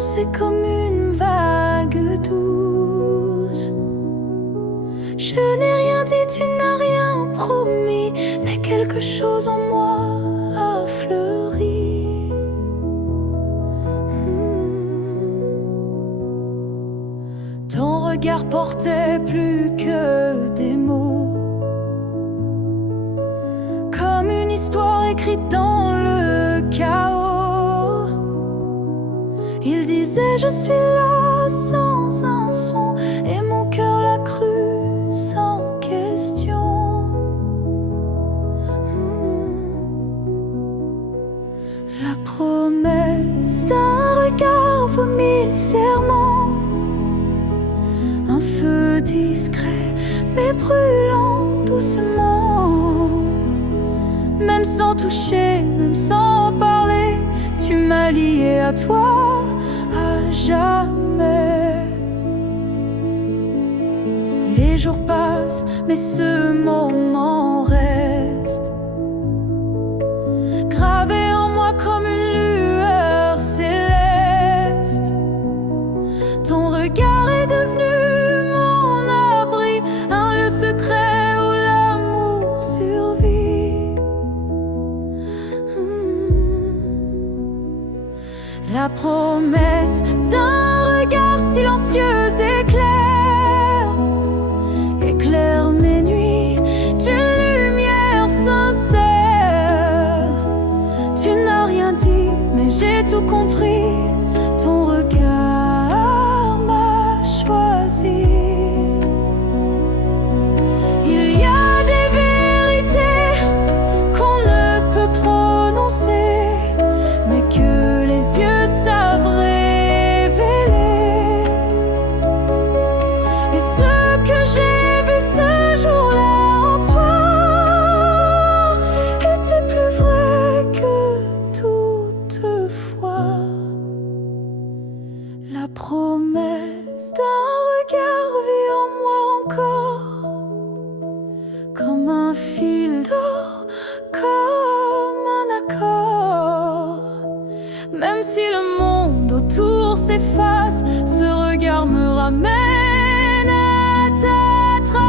commencé comme une vague douce. Je n'ai rien dit, tu n'as rien promis, mais quelque chose en moi a fleuri. Ton regard portait plus que des mots, comme une histoire écrite dans le chaos. Il disait je suis là sans un son, et mon cœur l'a cru sans question. La promesse d'un regard vaut 1000 serments, un feu discret mais brûlant doucement. Même sans toucher, même sans parler, tu m'as lié à toi à jamais. Les jours passent, mais ce moment reste gravé en moi comme une lueur céleste. Ton regard est devenu mon abri, un lieu secret où l'amour survit. La promesse d'un regard silencieux éclaire mes nuits d'une lumière sincère. Tu n'as rien dit, mais j'ai tout compris. Ton regard m'a choisi. Il y a des vérités qu'on ne peut prononcer, mais que les yeux savent révéler. Et ce que j'ai vu ce jour-là en toi était plus vrai que toutefois. La promesse d'un regard vit en moi encore, comme un fil d'or, comme un accord. Même si le monde autour s'efface, ce regard me ramène à ta trace.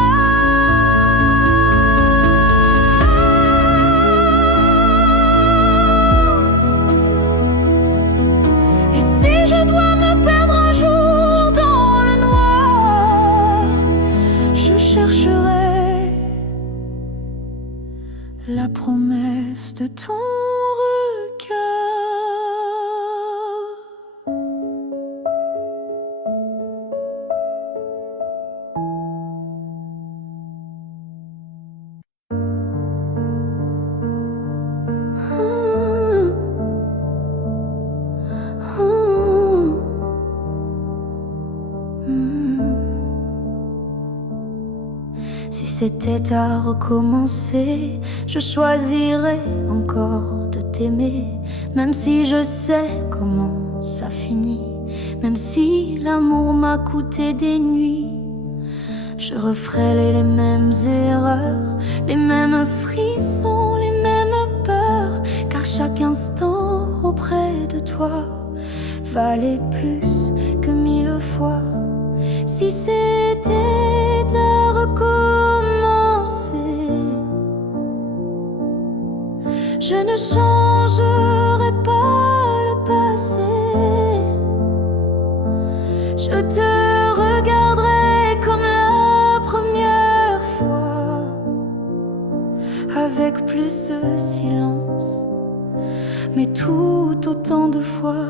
Et si je dois me perdre un jour dans le noir, je chercherai la promesse de ton regard. Si c'était à recommencer, je choisirais encore de t'aimer, même si je sais comment ça finit, même si l'amour m'a coûté des nuits. Je referais les mêmes erreurs, les mêmes frissons, les mêmes peurs, car chaque instant auprès de toi valait plus que 1000 fois. Si c'était à recommencer, je ne changerai pas le passé. Je te regarderai comme la première fois, avec plus de silence, mais tout autant de fois.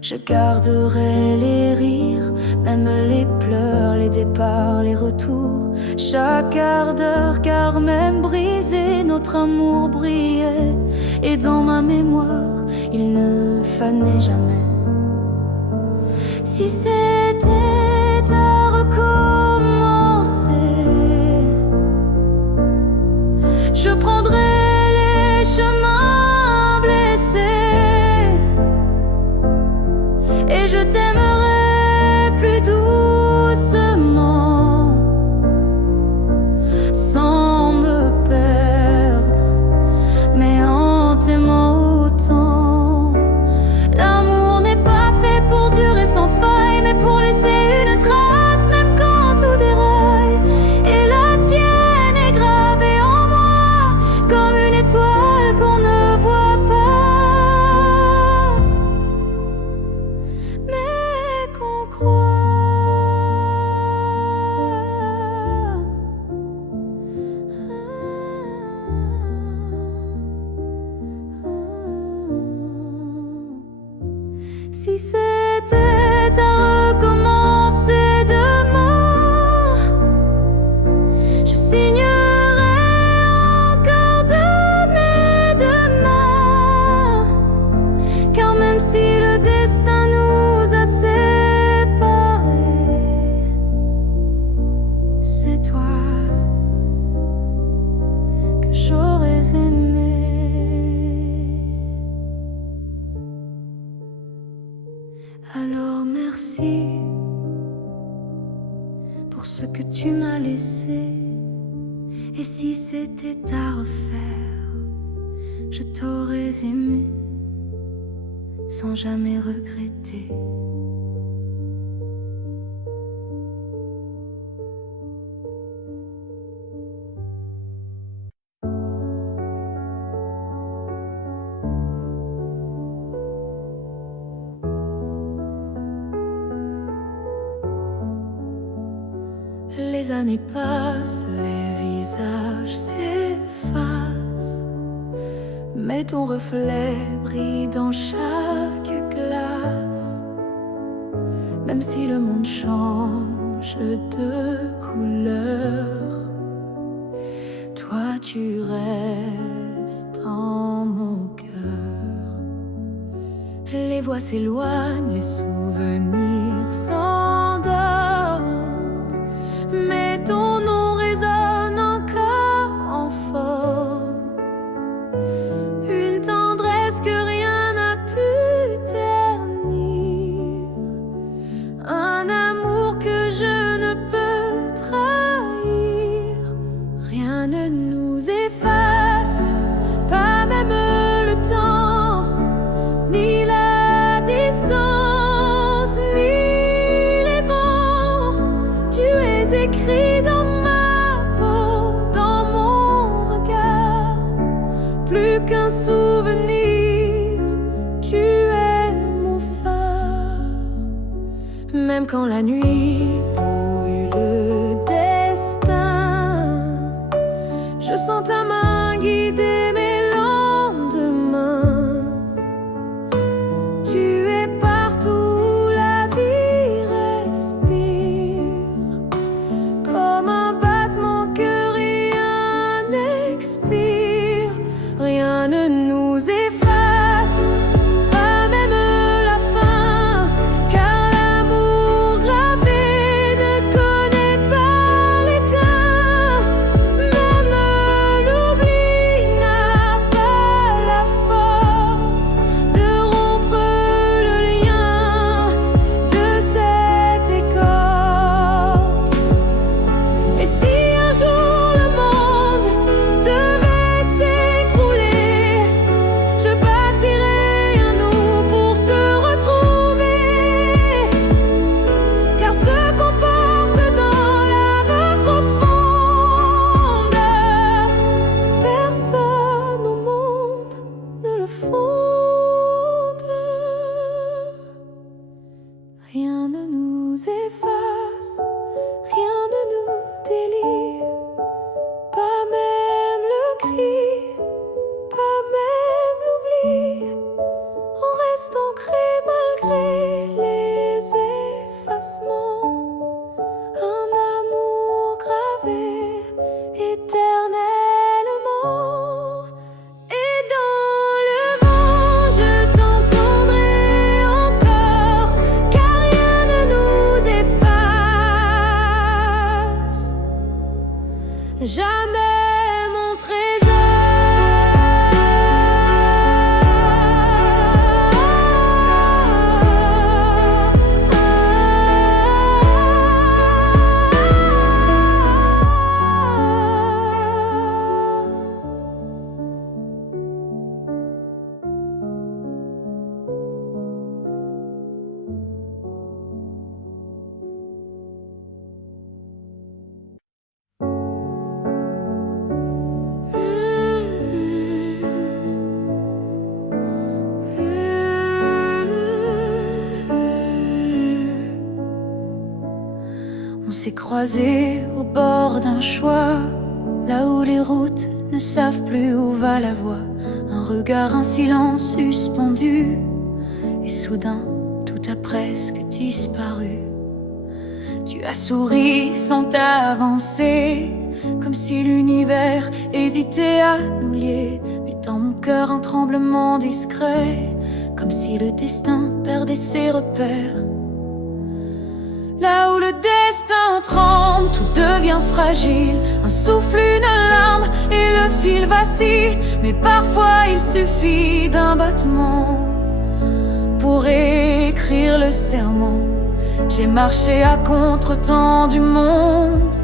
Je garderai les rires, même les pleurs, les départs, les retours, chaque quart d'heure, car même brisé, notre amour brillait. Et dans ma mémoire, il ne fanait jamais. Si c'était à recommencer, je prendrais les chemins blessés, et je t'aimerai plus doucement, sans me perdre, mais en t'aimant autant. L'amour Si c'était à recommencer demain, je signerais encore de mes deux mains. Car même si le destin nous a séparés, c'est toi que j'aurais aimé. Alors merci pour ce que tu m'as laissé. Et si c'était à refaire, je t'aurais aimé sans jamais regretter. Les années passent, les visages s'effacent, mais ton reflet brille dans chaque glace. Même si le monde change de couleur, toi tu restes en mon cœur. Les voix s'éloignent, les souvenirs s'endorment, mais ton nom résonne encore en forme. Une tendresse que rien n'a pu ternir, un amour que je ne peux trahir. Rien ne nous efface, pas même le temps, ni la distance, ni les vents. Tu es écrit dans ma peau, dans mon regard. Plus qu'un souvenir, tu es mon phare. Même quand la nuit brouille le destin, je sens ta main guider mes lendemains. Tu es partout où la vie respire, comme un battement que rien n'expire. Rien ne nous efface, pas même la fin, car l'amour gravé ne connaît pas l'état. Même l'oubli n'a pas la force de rompre le lien de cette écorce. Et si un jour le monde devait s'écrouler, je bâtirai un nous pour te retrouver. Car ce qu'on porte dans l'âme profonde, personne au monde ne le fonde. Rien ne nous efface, rien ne nous délie, pas même le cri, pas même l'oubli. On reste ancré malgré les effacements, un amour gravé éternellement. Et dans le vent, je t'entendrai encore, car rien ne nous efface. Jamais mon On s'est croisés au bord d'un choix, là où les routes ne savent plus où va la voie. Un regard, un silence suspendu, et soudain t'as presque disparu. Tu as souri sans t'avancer, comme si l'univers hésitait à nous lier. Mais dans mon cœur un tremblement discret, comme si le destin perdait ses repères. Là où le destin tremble, tout devient fragile. Un souffle, une larme et le fil vacille. Mais parfois il suffit d'un battement pour écrire le serment. J'ai marché à contre-temps du monde,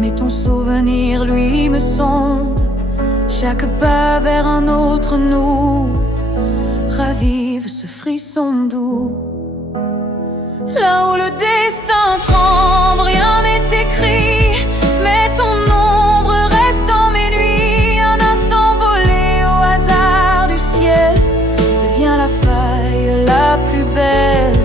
mais ton souvenir, lui, me sonde. Chaque pas vers un autre nous ravive ce frisson doux. Là où le destin tremble, rien n'est écrit, mais ton ombre reste dans mes nuits. Un instant volé au hasard du ciel devient la faille la plus belle.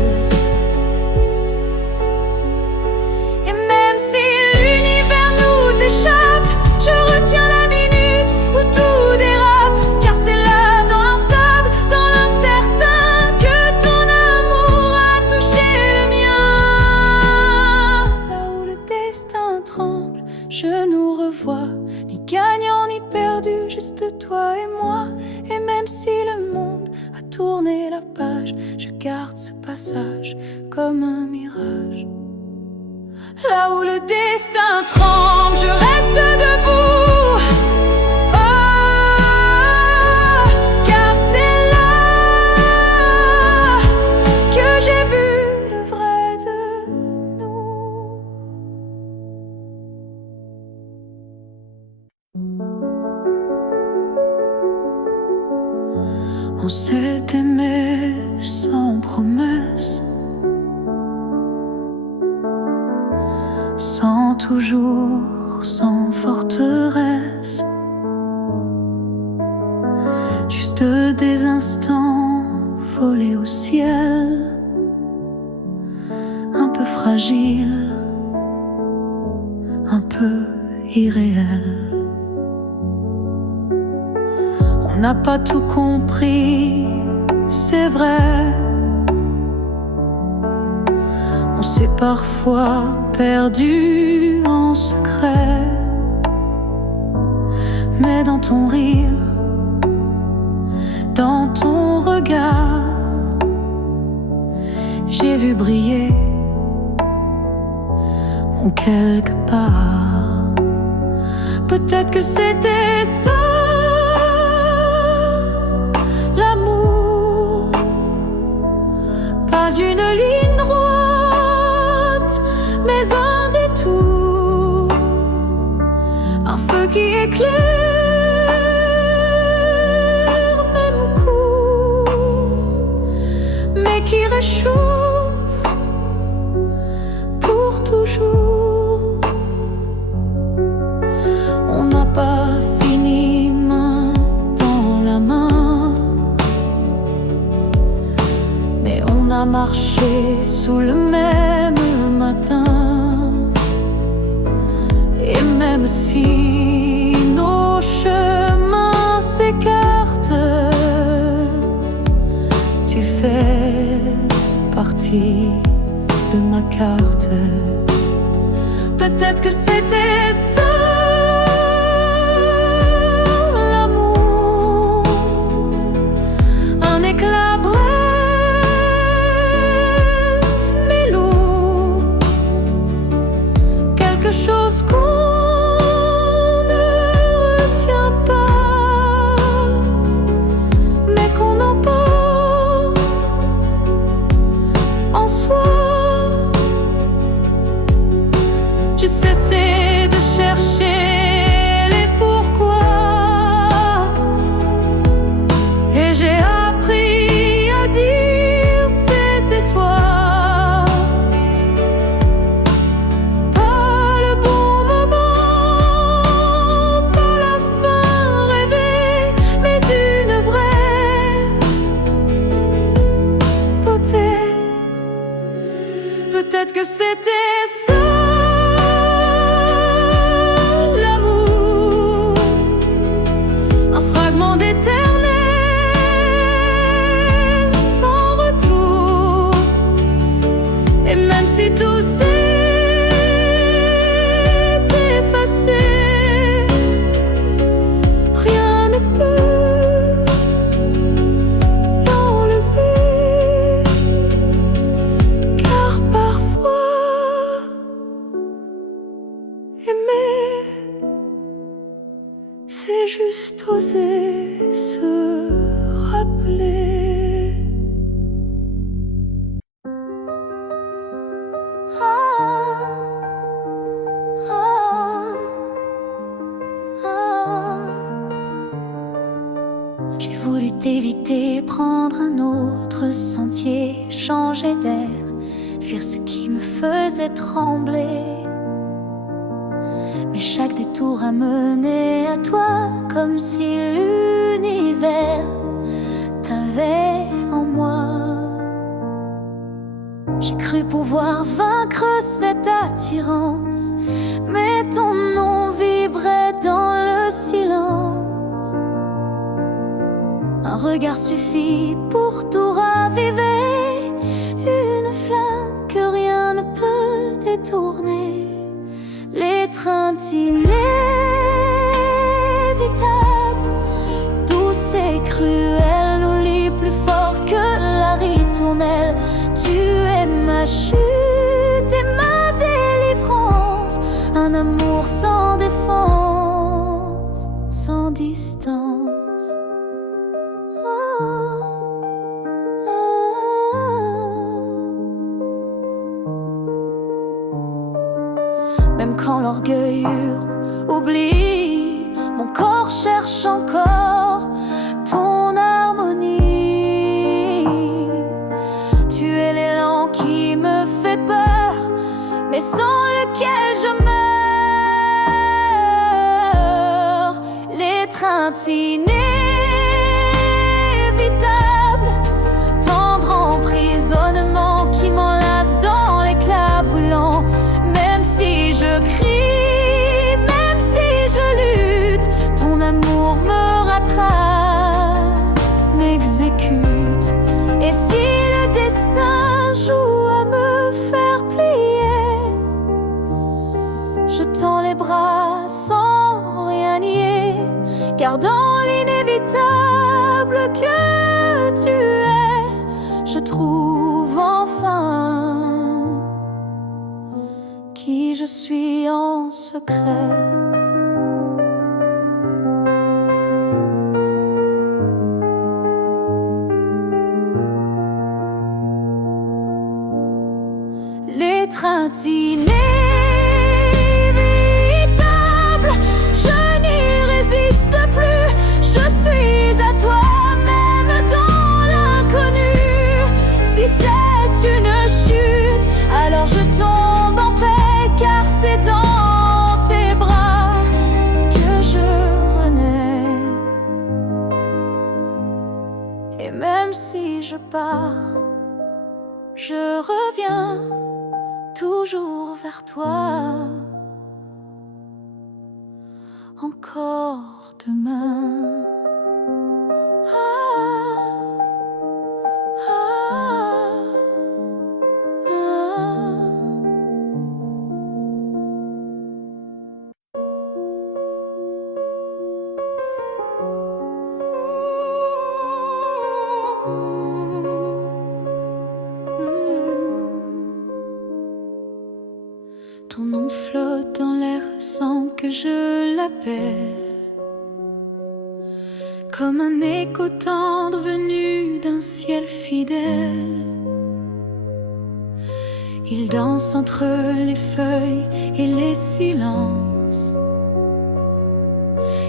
Et même si l'univers nous échappe, je retiens la minute où tout dérape. Car c'est là, dans l'instable, dans l'incertain, que ton amour a touché le mien. Là où le destin tremble, je nous revois, ni gagnant ni perdu, juste toi et moi. Et même si le monde a tourné la page, je garde ce passage comme un mirage. Là où le destin tremble, je reste debout. Oh, car c'est là que j'ai vu le vrai de nous. On s'est aimé sans promesse, sans toujours, sans forteresse. Juste des instants volés au ciel, un peu fragile, un peu irréel. On n'a pas tout compris, c'est vrai. On s'est parfois perdu en secret, mais dans ton rire, dans ton regard, j'ai vu briller mon quelque part. Peut-être que c'était ça, l'amour, pas une ligne droite, mais un détour, un feu qui éclaire, même court, mais qui réchauffe pour toujours. On n'a pas fini main dans la main, mais on a marché sous le même matin. Et même si nos chemins s'écartent, tu fais partie de ma carte. Peut-être que c'était ça, l'amour, un éclat bref mais lourd, quelque chose qu'on ne retient pas, mais qu'on emporte en soi. J'ai cessé de chercher les pourquoi, et j'ai appris à dire c'était toi. Pas le bon moment, pas la fin rêvée, mais une vraie beauté. Peut-être que c'était ça, l'amour, un fragment d'éternel sans retour, oser se rappeler. Ah, ah, ah. J'ai voulu t'éviter, prendre un autre sentier, changer d'air, fuir ce qui me faisait trembler. Mais chaque détour a mené à toi, comme si l'univers t'avait en moi. J'ai cru pouvoir vaincre cette attirance, mais ton nom vibrait dans le silence. Un regard suffit pour tout raviver, une flamme que rien ne peut détourner. L'étreinte inévitable, douce et cruelle, nous lie plus fort que la ritournelle. Tu es ma chute et ma délivrance, un amour sans défense, sans distance. Oh, oh, oh. Même quand l'orgueil oublie, mon corps cherche encore ton harmonie. Tu es l'élan qui me fait peur, mais sans lequel je meurs. L'étreinte inévitable, tendre emprisonnement qui m'enlace dans l'éclat brûlant. Même si je crie, même si je lutte, ton amour me rattrape, m'exécute. Et si le destin joue à me faire plier, je tends les bras sans rien nier, car dans l'inévitable que tu es, je trouve enfin qui je suis en secret. L'étreinte inévitable, je n'y résiste plus. Je suis à toi, même dans l'inconnu. Si c'est une chute, alors je tombe en paix, car c'est dans tes bras que je renais. Et même si je pars, je reviens toujours vers toi, encore demain. Ah, ah, ah. Ton nom flotte dans l'air sans que je l'appelle, comme un écho tendre venu d'un ciel fidèle. Il danse entre les feuilles et les silences,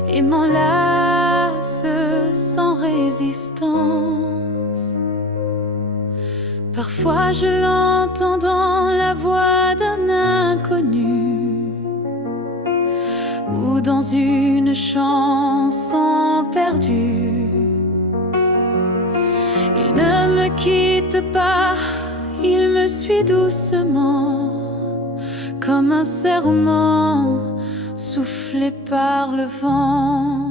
et m'enlace sans résistance. Parfois je l'entends dans la voix d'un inconnu, ou dans une chanson perdue. Il ne me quitte pas, il me suit doucement, comme un serment soufflé par le vent.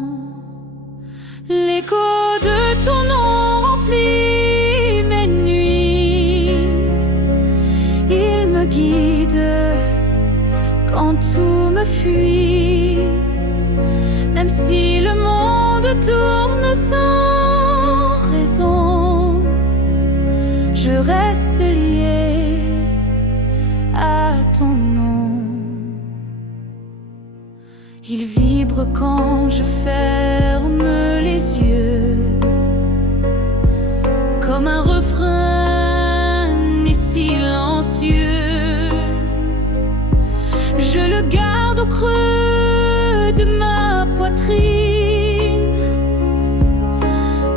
L'écho de ton nom remplit mes nuits, il me guide quand tout me fuit. Même si le monde tourne sans raison, je reste lié à ton nom. Il vibre vibre quand je ferme les yeux, comme un refrain et silencieux. Je le garde au creux de ma poitrine,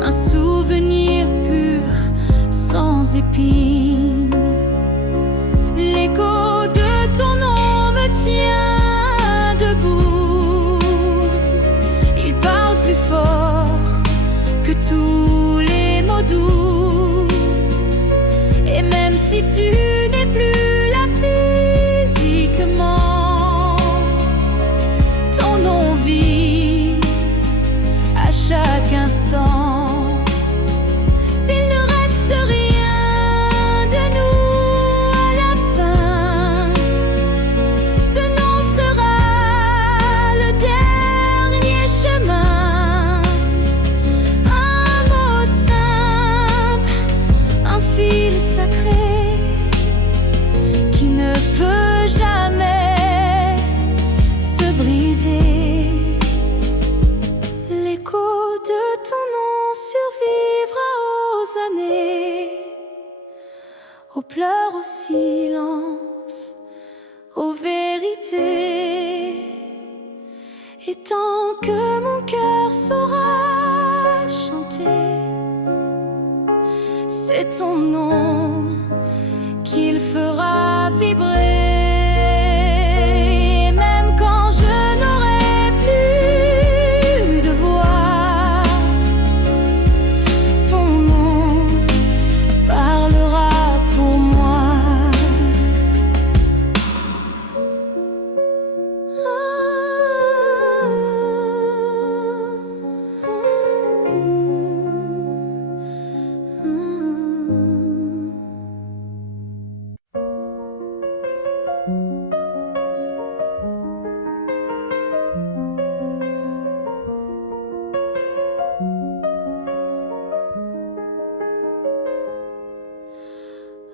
un souvenir pur sans épines. L'écho de ton nom me tient debout. Il parle plus fort que tous les mots doux. Et même si tu n'es plus là physiquement, ton nom vit à chaque instant. S'il ne reste rien de nous à la fin, ce nom sera le dernier chemin. Un mot simple, un fil sacré qui ne peut jamais se briser. L'écho de ton nom survivra aux années, aux pleurs, au silence, aux vérités. Et tant que mon cœur saura chanter, c'est ton nom qu'il fera vibrer. Et même quand je n'aurai plus de voix, ton nom parlera pour moi.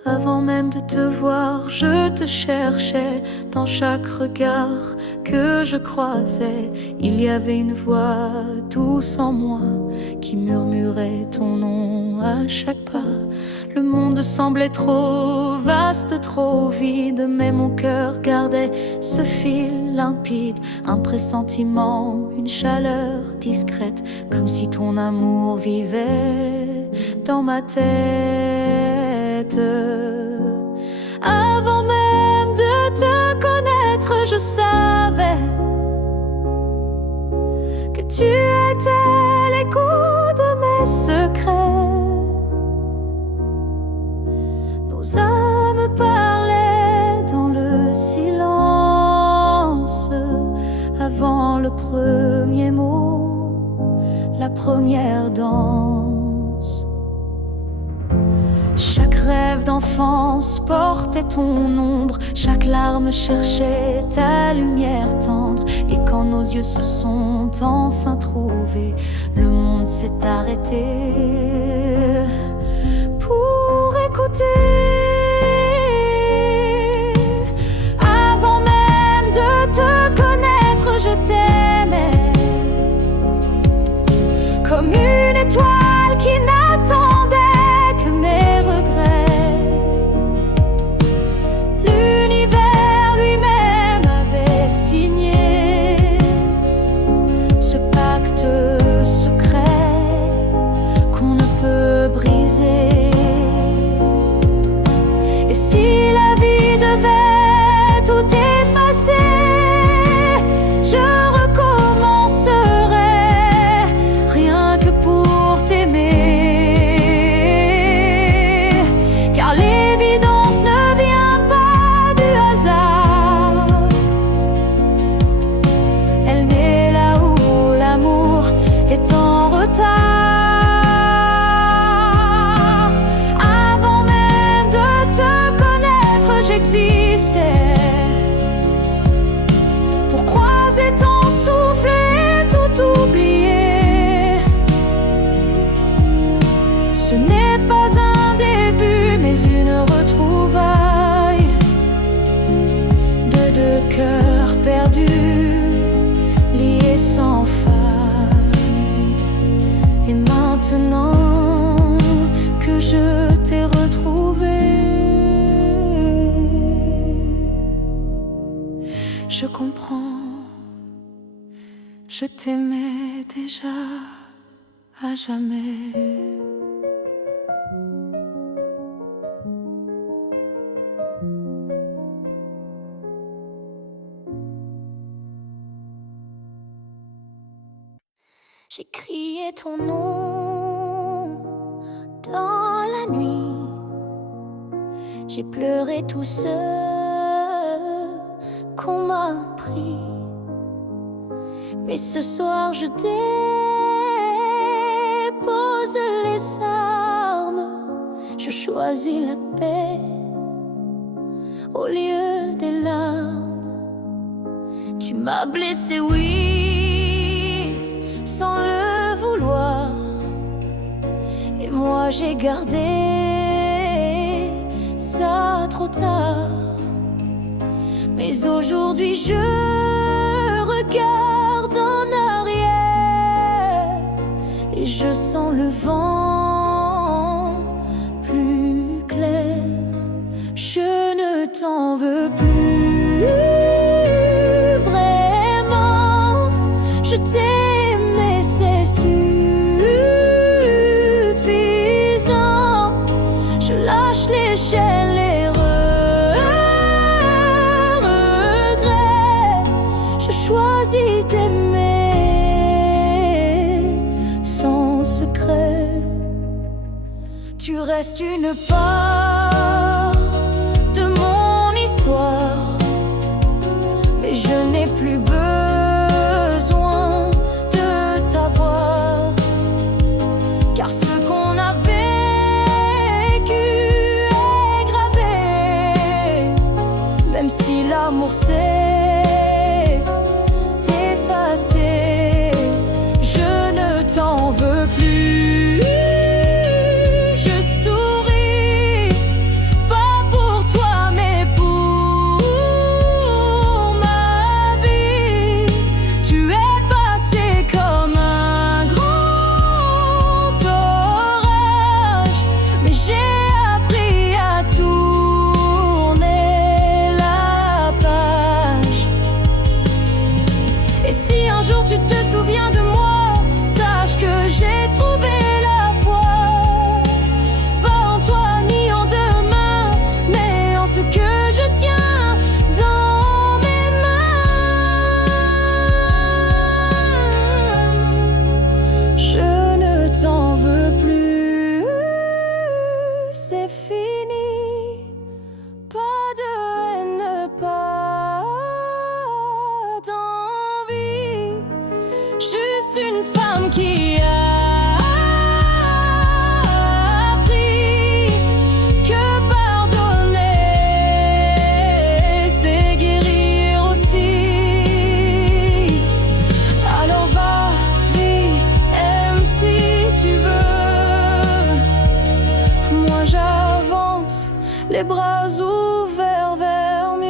Avant même de te voir, je te cherchais. Dans chaque regard que je croisais, il y avait une voix douce en moi qui murmurait ton nom à chaque pas. Le monde semblait trop vaste, trop vide, mais mon cœur gardait ce fil limpide. Un pressentiment, une chaleur discrète, comme si ton amour vivait dans ma tête. Avant même de te connaître, je savais que tu étais l'écho de mes secrets. Nos âmes parlaient dans le silence, avant le premier mot, la première danse. Chaque rêve d'enfance portait ton ombre, chaque larme cherchait ta lumière tendre. Et quand nos yeux se sont enfin trouvés, le monde s'est arrêté pour écouter. Avant même de te connaître, je t'aimais comme une étoile qui n'attendait que mes regrets. L'univers lui-même avait signé ce pacte secret qu'on ne peut briser. Et si la vie devait tout effacer, je recommencerais rien que pour t'aimer. Car l'évidence ne vient pas du hasard, elle naît là où l'amour est en retard. Avant même de te connaître, j'existais pour croiser ton souffle et tout oublier. Ce n'est pas un début, mais une retrouvaille de deux cœurs perdus, liés sans maintenant que je t'ai retrouvé, je comprends, je t'aimais déjà à jamais. J'ai crié ton nom dans la nuit, j'ai pleuré tout ce qu'on m'a pris. Mais ce soir je dépose les armes, je choisis la paix au lieu des larmes. Tu m'as blessé, oui, sans le vouloir, et moi j'ai gardé ça trop tard. Mais aujourd'hui je regarde en arrière et je sens le vent plus clair. Je ne t'en veux plus, vraiment, je t'aimais, c'est suffisant. Je lâche les chaînes, les regrets. Je choisis d'aimer sans secret. Tu restes une part de mon histoire, mais je n'ai plus besoin de t'avoir, car ce qu'on a vécu est gravé, même si l'amour s'est effacé. Je ne t'en veux plus, je souris, pas pour toi mais pour ma vie. Tu es passé comme un grand orage, mais j'ai appris à tourner la page. Et si un jour tu te souviens de moi, sache que j'ai trouvé la foi, pas en toi ni en demain, mais en ce que je tiens dans mes mains. Je ne t'en veux plus, c'est fini, pas de haine, pas d'envie, juste une femme qui a appris que pardonner, c'est guérir aussi. Alors va, vis, aime si tu veux. Moi j'avance, les bras ouverts vers mieux.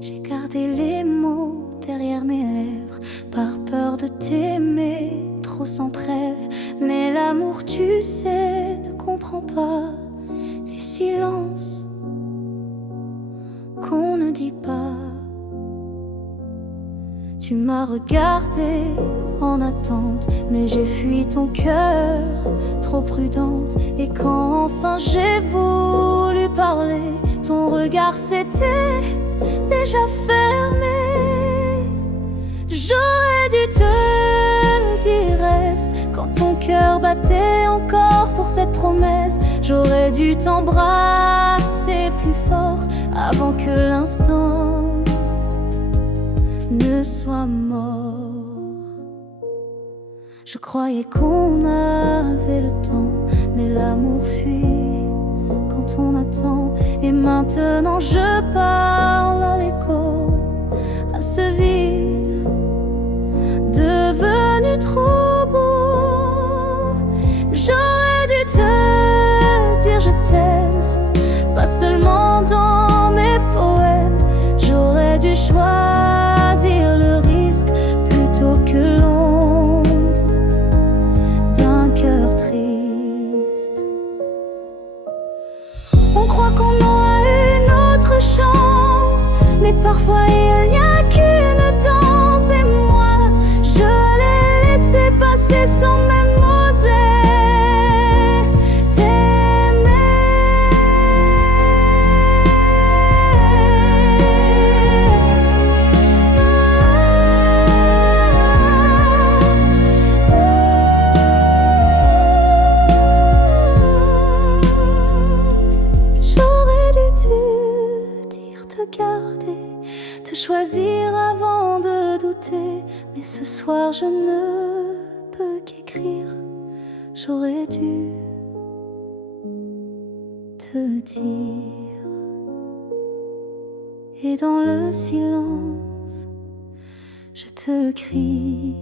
J'ai gardé les mots derrière mes lèvres, par peur de t'aimer trop sans trêve. Mais l'amour, tu sais, ne comprend pas les silences qu'on ne dit pas. Tu m'as regardé en attente, mais j'ai fui ton cœur, trop prudente. Et quand enfin j'ai voulu parler, ton regard s'était déjà fermé. J'aurais dû te dire reste, quand ton cœur battait encore pour cette promesse. J'aurais dû t'embrasser plus fort avant que l'instant ne soit mort. Je croyais qu'on avait le temps, mais l'amour fuit quand on attend. Et maintenant je parle à l'écho, à ce vide douter, mais ce soir je ne peux qu'écrire. J'aurais dû te dire. Et dans le silence, je te le crie.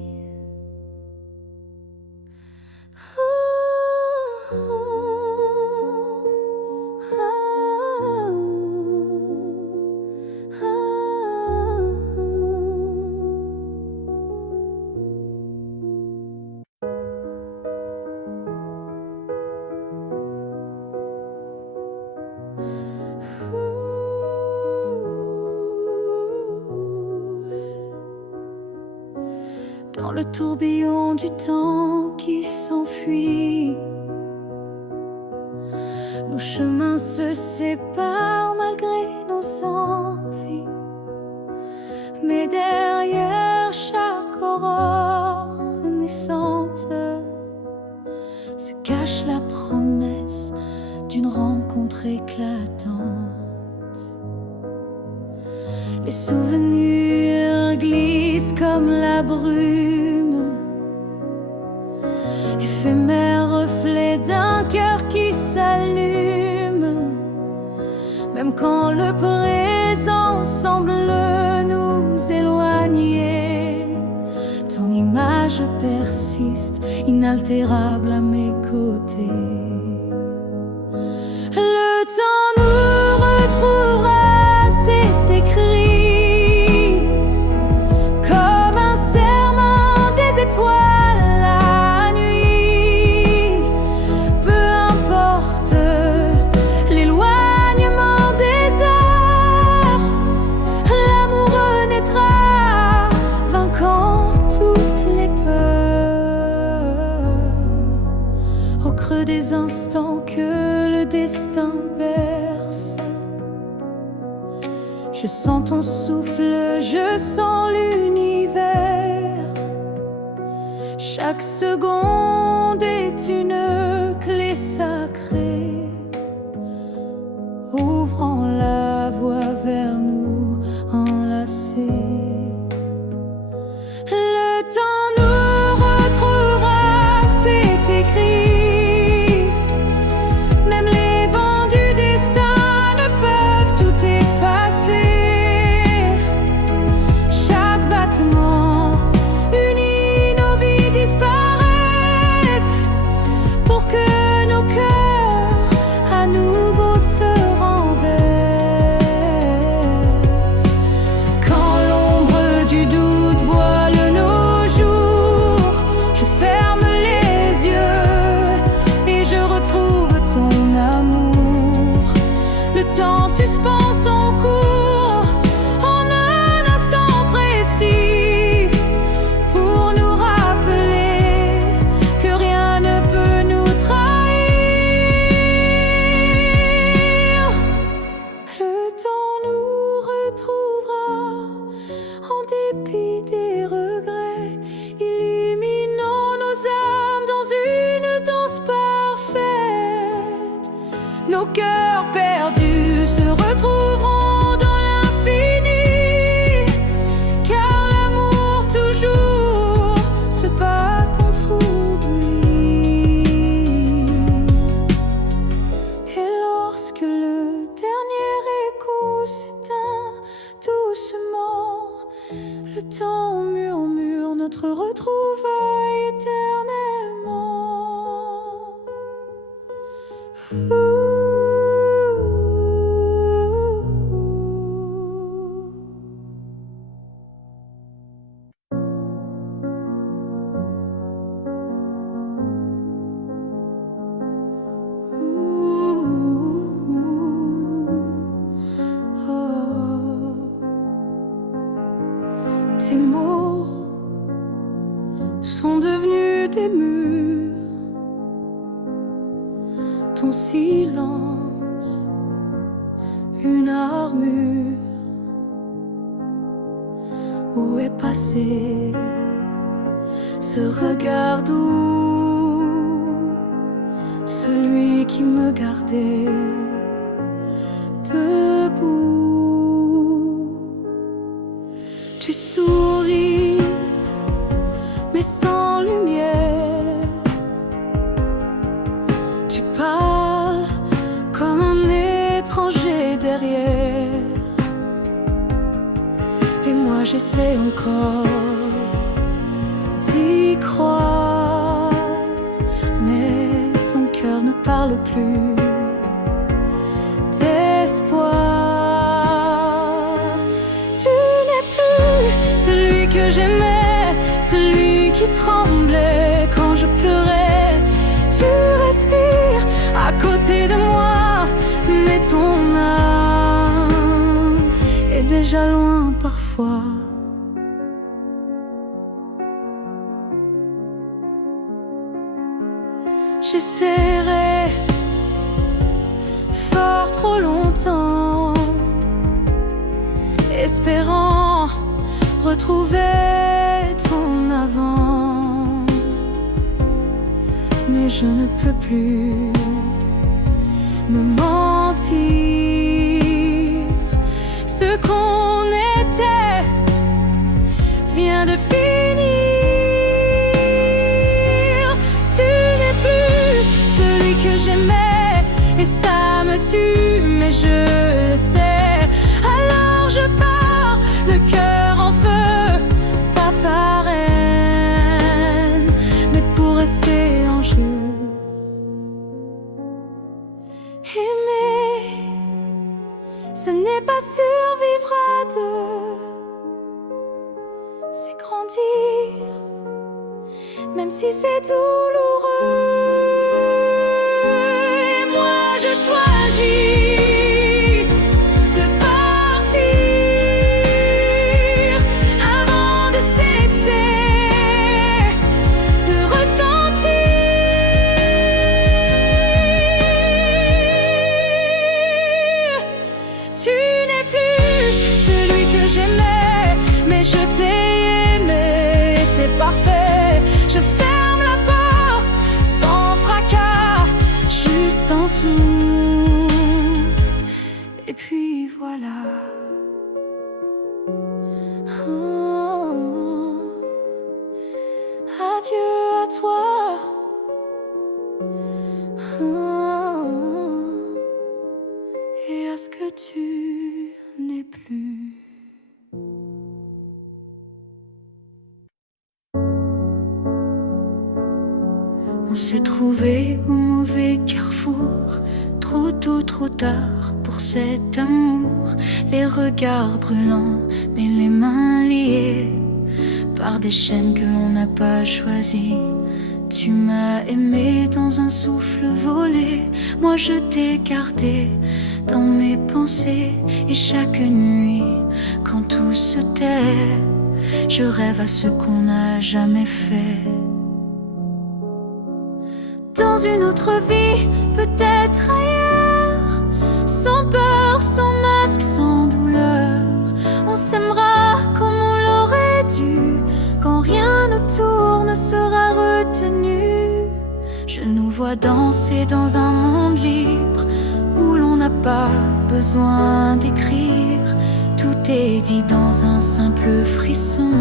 Dans le tourbillon du temps qui s'enfuit, nos chemins se séparent malgré nos envies. Mais derrière chaque aurore naissante se cache la promesse d'une rencontre éclatante. Les souvenirs glissent comme la brume, éphémère reflet d'un cœur qui s'allume. Même quand le présent semble nous éloigner, ton image persiste, inaltérable à mes côtés. Le temps nous retrouvera, c'est écrit, comme un serment des étoiles la nuit. Peu importe l'éloignement des heures, l'amour renaîtra, vainquant toutes les peurs. Au creux des instants que le destin berce, je sens ton souffle, je sens l'univers. Chaque seconde est une clé sacrée, ouvrant la voie vers nous enlacés. Le temps nous retrouvera, c'est écrit. Même les vents du destin ne peuvent tout effacer. Chaque battement unit nos vies disparaître, pour que nos cœurs à nouveau se renversent. Quand l'ombre du doute voile nos jours, je ferme les yeux et je retrouve ton amour. Le temps suspend son cours en un instant précis, pour nous rappeler que rien ne peut nous trahir. Le temps nous retrouvera en dépit des regrets, illuminant nos âmes dans une danse parfaite. Nos cœurs perdus se retrouveront dans l'infini, car l'amour toujours se bat contre oubli. Et lorsque le dernier écho s'éteint doucement, le temps murmure notre retrouvaille éternellement. Tes mots sont devenus des murs, ton silence une armure. Où est passé ce regard doux, celui qui me gardait debout? Tu souris mais sans lumière. Tu parles comme un étranger derrière, et moi j'essaie encore d'y croire, mais ton cœur ne parle plus d'espoir. Tu n'es plus celui que j'aimais, celui qui tremblait quand je pleurais. Tu respires à côté de moi, mais ton âme est déjà loin parfois. J'essaierai fort trop longtemps, espérant retrouver ton avant, mais je ne peux plus me mentir. Ce qu'on était vient de finir. Tu n'es plus celui que j'aimais, et ça me tue, mais je le sais. Alors je pars, le cœur en feu, pas par haine, mais pour rester en jeu. Aimer, ce n'est pas survivre à deux, c'est grandir, même si c'est douloureux. Et moi je choisis de partir avant de cesser de ressentir. Tu n'es plus celui que j'aimais, mais je t'ai aimé, c'est parfait. Je ferme la porte sans fracas, juste un souffle, et puis voilà. Oh, adieu à toi. Oh, et à ce que tu n'es plus. On s'est trouvé au mauvais carrefour, trop tôt, trop tard pour cet amour. Les regards brûlants, mais les mains liées par des chaînes que l'on n'a pas choisies. Tu m'as aimé dans un souffle volé, moi je t'ai gardé dans mes pensées. Et chaque nuit, quand tout se tait, je rêve à ce qu'on n'a jamais fait. Dans une autre vie, peut-être ailleurs, sans peur, sans masque, sans douleur, on s'aimera comme on l'aurait dû, quand rien autour ne sera retenu. Je nous vois danser dans un monde libre, où l'on n'a pas besoin d'écrire. Tout est dit dans un simple frisson,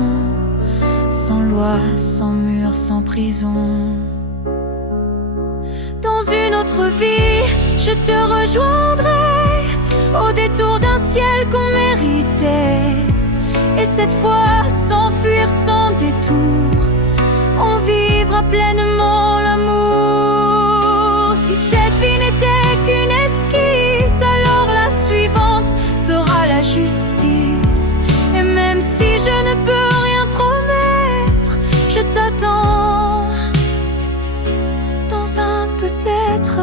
sans loi, sans mur, sans prison. Dans une autre vie, je te rejoindrai au détour d'un ciel qu'on méritait. Et cette fois, sans fuir, sans détour, on vivra pleinement l'amour. Si cette vie n'était qu'une esquisse, alors la suivante sera la justice. Et même si je ne peux rien promettre, je t'attends dans un peut-être.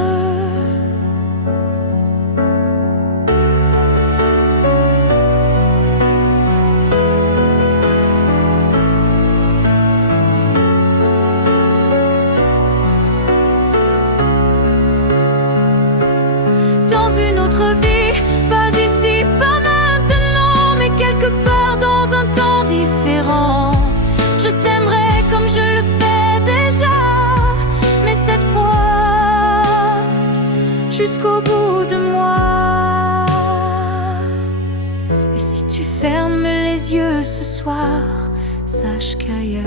Dans une autre vie, pas ici, pas maintenant, mais quelque part dans un temps différent. Je t'aimerai comme je le fais déjà, mais cette fois jusqu'au bout de moi. Et si tu fermes les yeux ce soir, sache qu'ailleurs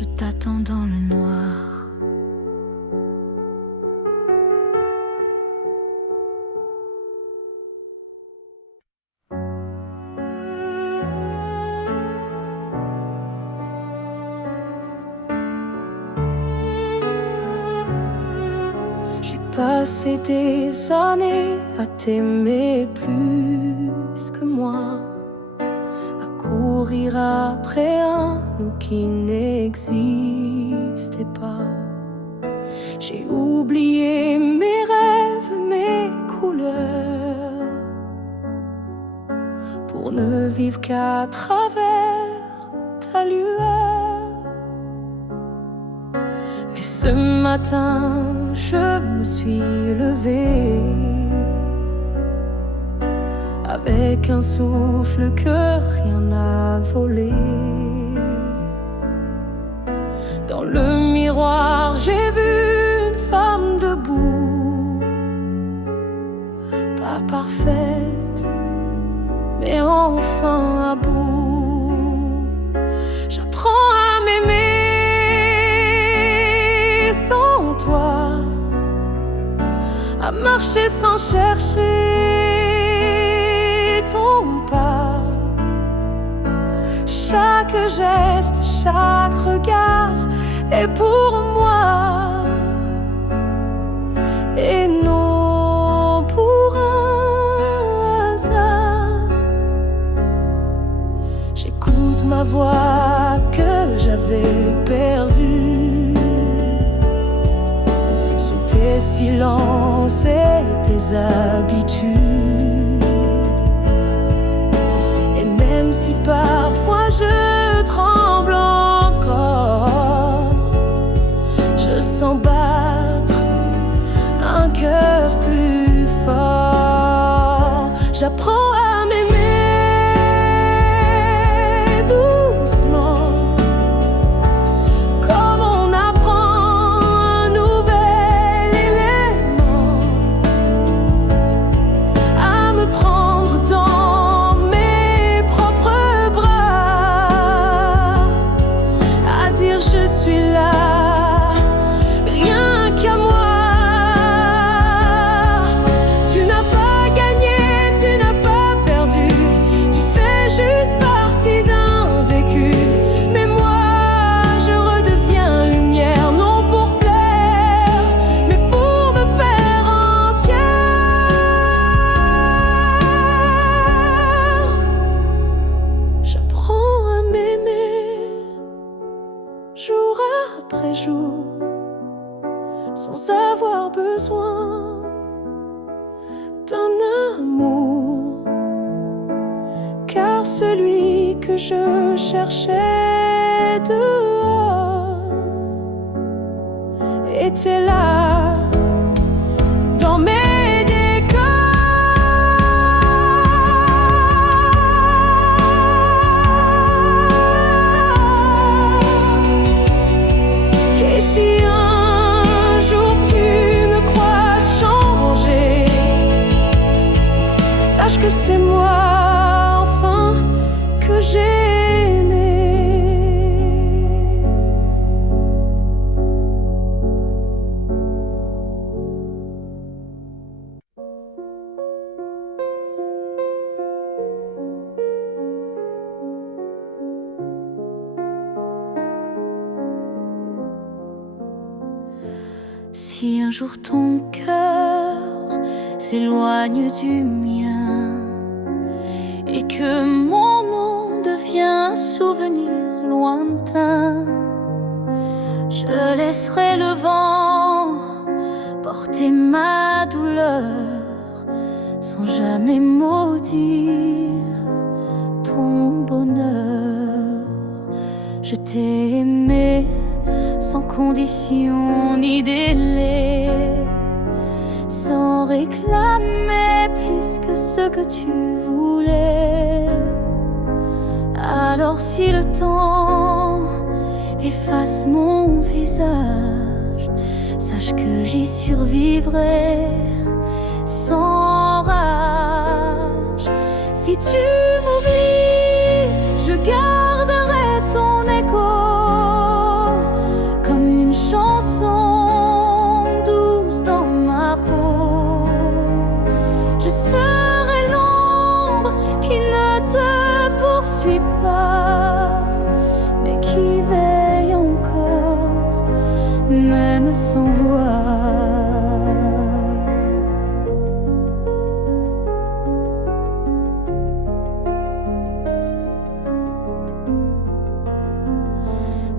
je t'attends dans le noir. Passer des années à t'aimer plus que moi, à courir après un nous qui n'existait pas. J'ai oublié mes rêves, mes couleurs, pour ne vivre qu'à travers ta lueur. Mais ce matin, je me suis levée avec un souffle que rien n'a volé. Dans le miroir, j'ai vu une femme debout, pas parfaite, mais enfin à bout. J'apprends à m'aimer sans toi, à marcher sans chercher ton pas. Chaque geste, chaque regard est pour moi, et non pour un hasard. J'écoute ma voix que j'avais perdue sous tes silences et tes habitudes. Et même si parfois je tremble encore, je sens battre un cœur plus fort. J'apprends à m'aimer doucement, comme on apprend un nouvel élément, à me prendre dans mes propres bras, à dire je suis là, rien qu'à moi. Tu n'as pas gagné, tu n'as pas perdu, tu fais juste partie d'un vécu. Mais moi, je redeviens lumière, non pour plaire, mais pour me faire entière. J'apprends à m'aimer jour après jour, sans avoir besoin d'un amour, car celui que je cherchais dehors était là dans mes décors. Et si un jour tu me crois changer, sache que c'est moi enfin que j'ai aimé. Si un jour ton cœur s'éloigne du mien et que mon nom devient un souvenir lointain, je laisserai le vent porter ma douleur sans jamais maudire ton bonheur. Je t'ai aimé sans condition ni délai, sans réclamer plus que ce que tu voulais. Alors si le temps efface mon visage, sache que j'y survivrai sans rage. Si tu m'oublies, je garderai ton écho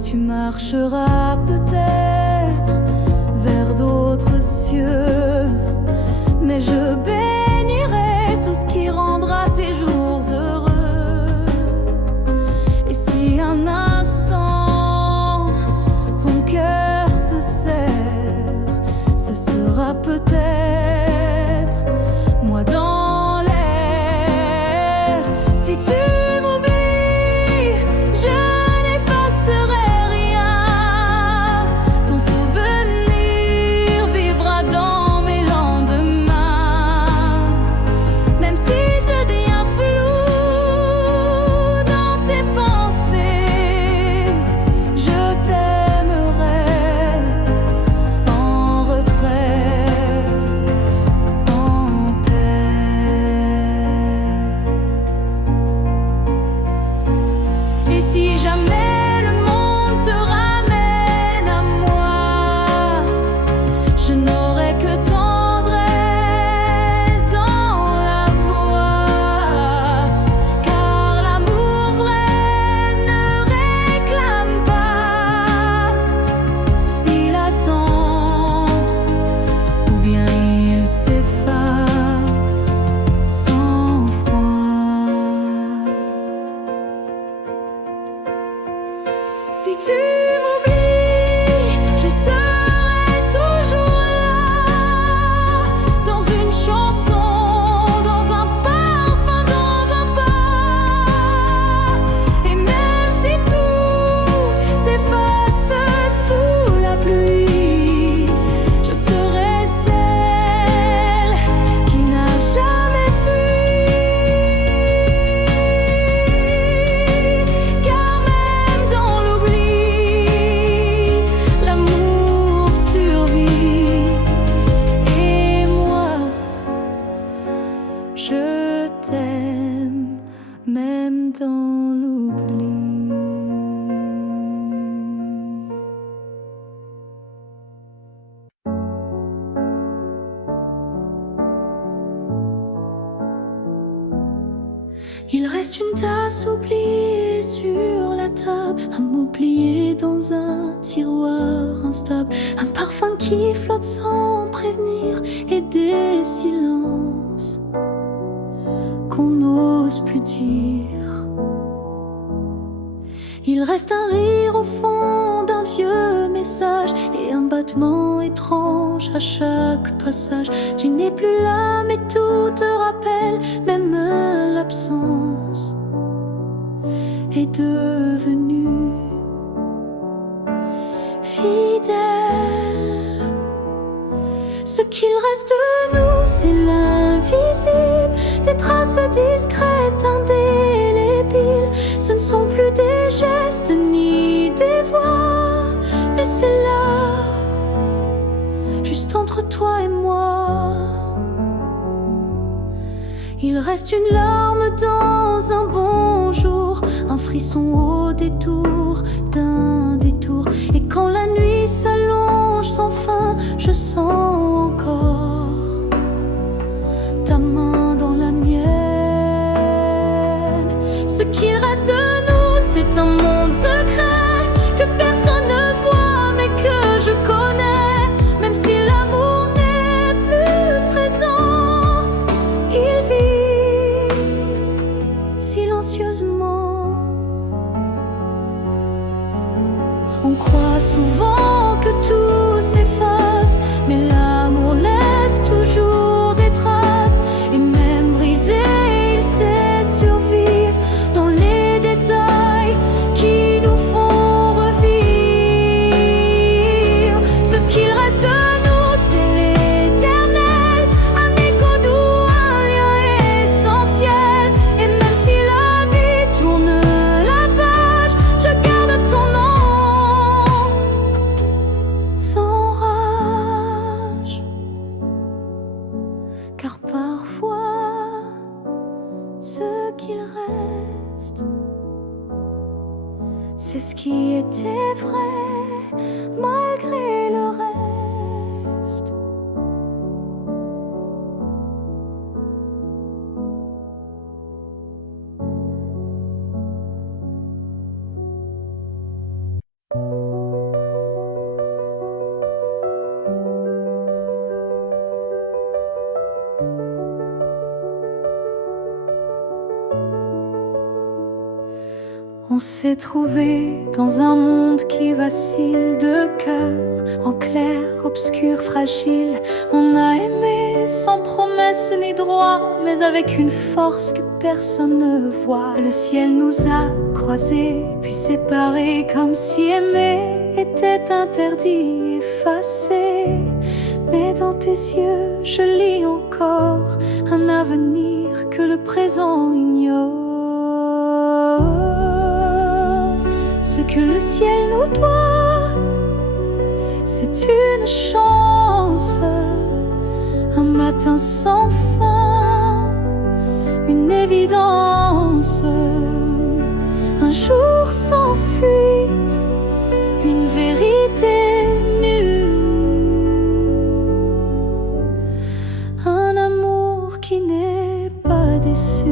Tu marcheras peut-être vers d'autres cieux, mais je bénirai tout ce qui rendra tes jours heureux. Et si un instant ton cœur se serre, ce sera peut-être moi dans l'air. Si tu m'oublies, je n'effacerai rien. Ton souvenir vivra dans mes lendemains. Même si je deviens flou dans tes pensées, je t'aimerai en retrait, en paix. Et si jamais le monde te ramène à moi, je n'aurai que tendresse dans la voix, car l'amour vrai ne réclame pas, il attend, ou bien il s'efface sans froid. Si tu m'oublies, je serai toujours là, dans une chanson, dans un parfum, dans un pas. Et même si tout s'efface sous la pluie, je serai celle qui n'a jamais fui. Car même dans l'oubli, l'amour survit. Et moi, je t'aime, même dans l'oubli. Il reste une tasse oubliée sur la table, un mot plié dans un tiroir instable, un parfum qui flotte sans prévenir, et des silences qu'on n'ose plus dire. Il reste un rire au fond d'un vieux message et un battement étrange à chaque passage. Tu n'es plus là, mais tout te rappelle, même l'absence est devenue fidèle. Ce qu'il reste de nous, c'est l'invisible, des traces discrètes, indélébiles. Ce ne sont plus des gestes ni des voix, mais c'est là, juste entre toi et moi. Il reste une larme dans un bonjour, un frisson au détour d'un détour. Et quand la nuit s'allonge sans fin, je sens encore ta main dans la mienne. Ce qu'il reste de nous, c'est un monde secret que personne ne voit, mais que je connais. Même si l'amour n'est plus présent, il vit silencieusement. On croit souvent que tout s'efface, mais l'amour laisse toujours des traces. Et même brisé, il sait survivre dans les détails qui nous font revivre. Ce qu'il reste de nous, c'est l'éternel, un écho doux, un lien essentiel. Et même si la vie tourne la page, je garde ton nom sans rage. Car parfois, ce qu'il reste, c'est ce qui était vrai malgré le reste. On s'est trouvé dans un monde qui vacille, de cœur en clair, obscur, fragile. On a aimé sans promesse ni droit, mais avec une force que personne ne voit. Le ciel nous a croisés, puis séparés, comme si aimer était interdit, effacé. Mais dans tes yeux, je lis encore un avenir que le présent ignore. Ce que le ciel nous doit, c'est une chance, un matin sans fin, une évidence, un jour sans fuite, une vérité nue, un amour qui n'est pas déçu.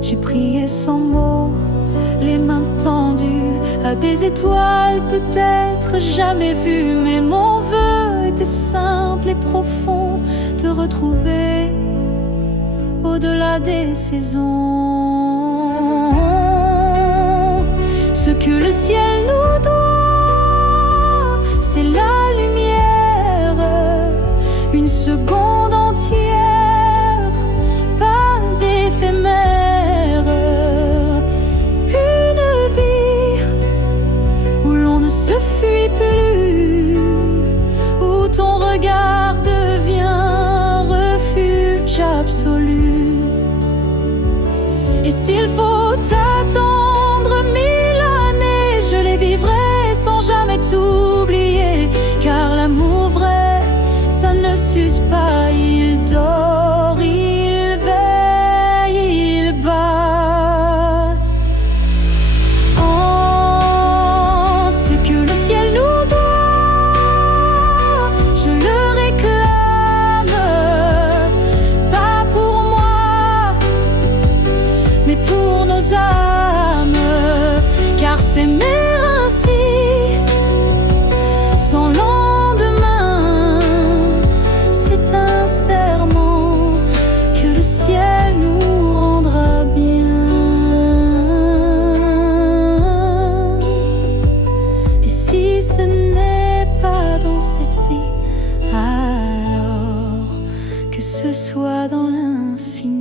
J'ai prié sans mots, les mains tendues à des étoiles peut-être jamais vues. Mais mon vœu était simple et profond, te retrouver au-delà des saisons. Ce que le ciel nous doit, c'est la lumière, une seconde entière, pas éphémère. Et s'il faut attendre 1000 années, je les vivrai sans jamais t'oublier. Car l'amour vrai, ça ne s'use pas, il dort, il veille, il bat. Oh, ce que le ciel nous doit, je le réclame, pas pour moi, mais pour nos âmes. Car s'aimer ainsi, sans lendemain, c'est un serment que le ciel nous rendra bien. Et si ce n'est pas dans cette vie, alors que ce soit dans l'infini.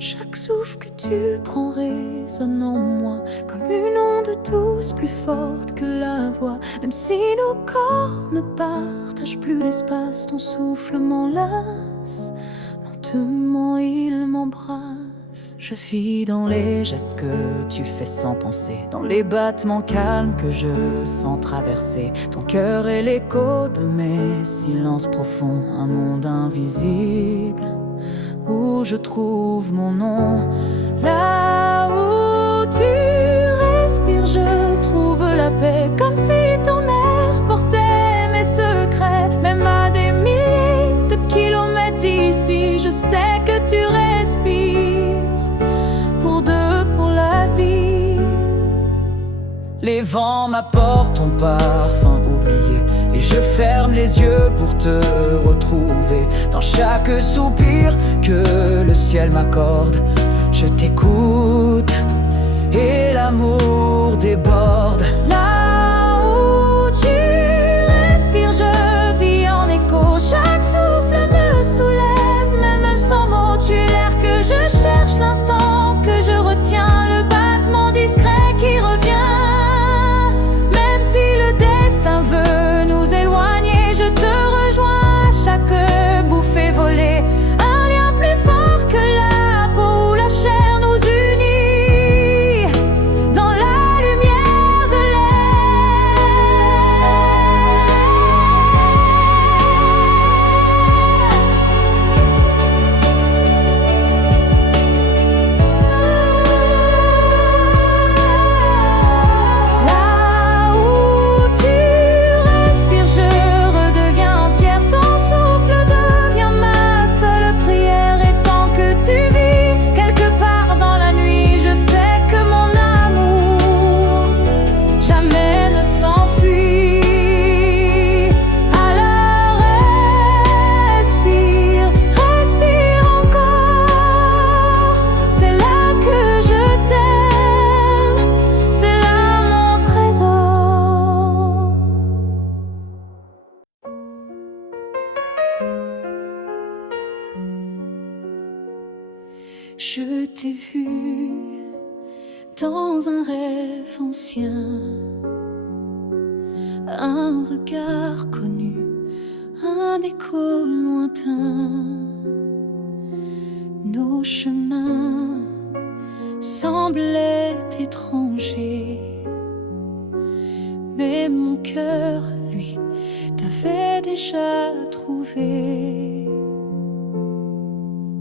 Chaque souffle que tu prends résonne en moi comme une onde douce, plus forte que la voix. Même si nos corps ne partagent plus l'espace, ton souffle m'enlace, lentement il m'embrasse. Je vis dans les gestes que tu fais sans penser, dans les battements calmes que je sens traverser ton cœur et l'écho de mes silences profonds. Un monde invisible où je trouve mon nom. Là où tu respires, je trouve la paix, comme si ton air portait mes secrets. Même à des milliers de kilomètres d'ici, je sais que tu respires pour deux, pour la vie. Les vents m'apportent ton parfum oublié, et je ferme les yeux pour te retrouver. Dans chaque soupir que le ciel m'accorde, je t'écoute et l'amour déborde. Là où tu respires, je vis en écho. Chaque souffle me soulève, même sans mots. Tu es l'air que je cherche, l'instant que je retiens, le battement discret qui revient. Même si le destin veut nous éloigner, je te rejoins à chaque bouffée volée. Un lien plus fort que la peau ou la chair nous unit. Je t'ai vu dans un rêve ancien, un regard connu, un écho lointain. Nos chemins semblaient étrangers, mais mon cœur, lui, t'avait déjà trouvé.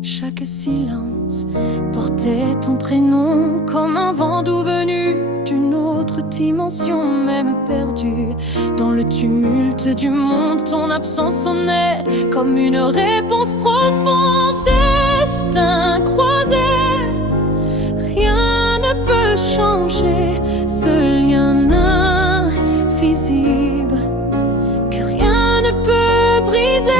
Chaque silence portait ton prénom comme un vent doux venu d'une autre dimension, même perdu dans le tumulte du monde. Ton absence sonnait comme une réponse profonde. Destin croisé, rien ne peut changer ce lien invisible que rien ne peut briser.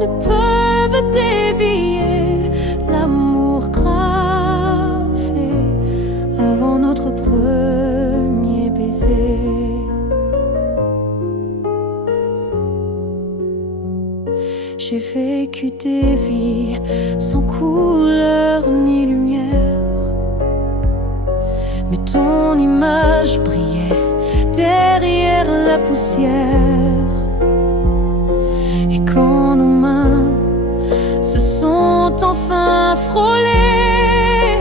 Ne peuvent dévier l'amour gravé avant notre premier baiser. J'ai vécu des vies sans couleur ni lumière, mais ton image brillait derrière la poussière. Et quand nos mains se sont enfin frôlées,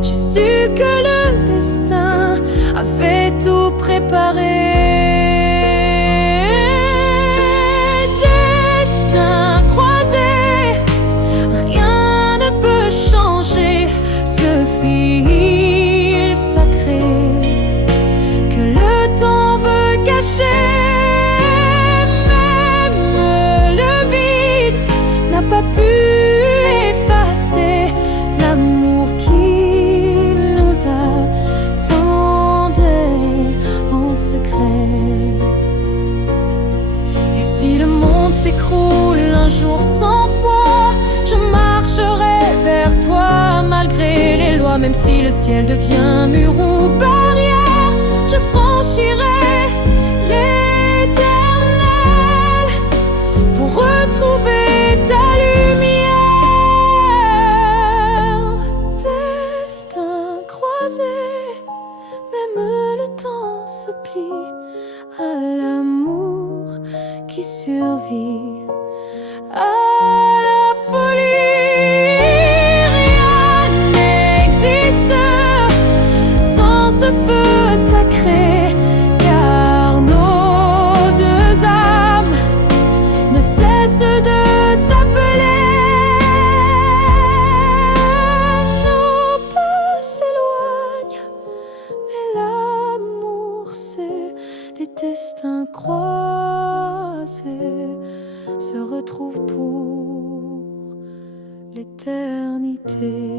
j'ai su que le destin avait tout préparé. Destin croisé, rien ne peut changer ce fil sacré que le temps veut cacher. Pas pu effacer l'amour qui nous attendait en secret. Et si le monde s'écroule un jour sans foi, je marcherai vers toi malgré les lois. Même si le ciel devient mur ou barrière, je franchirai l'éternel pour retrouver ta lumière. Destin croisé, même le temps se plie à l'amour qui survit à la folie. Rien n'existe sans ce feu sacré, car nos deux âmes ne cessent de s'appeler. Nos pas s'éloignent, mais l'amour c'est les destins croisés se retrouvent pour l'éternité.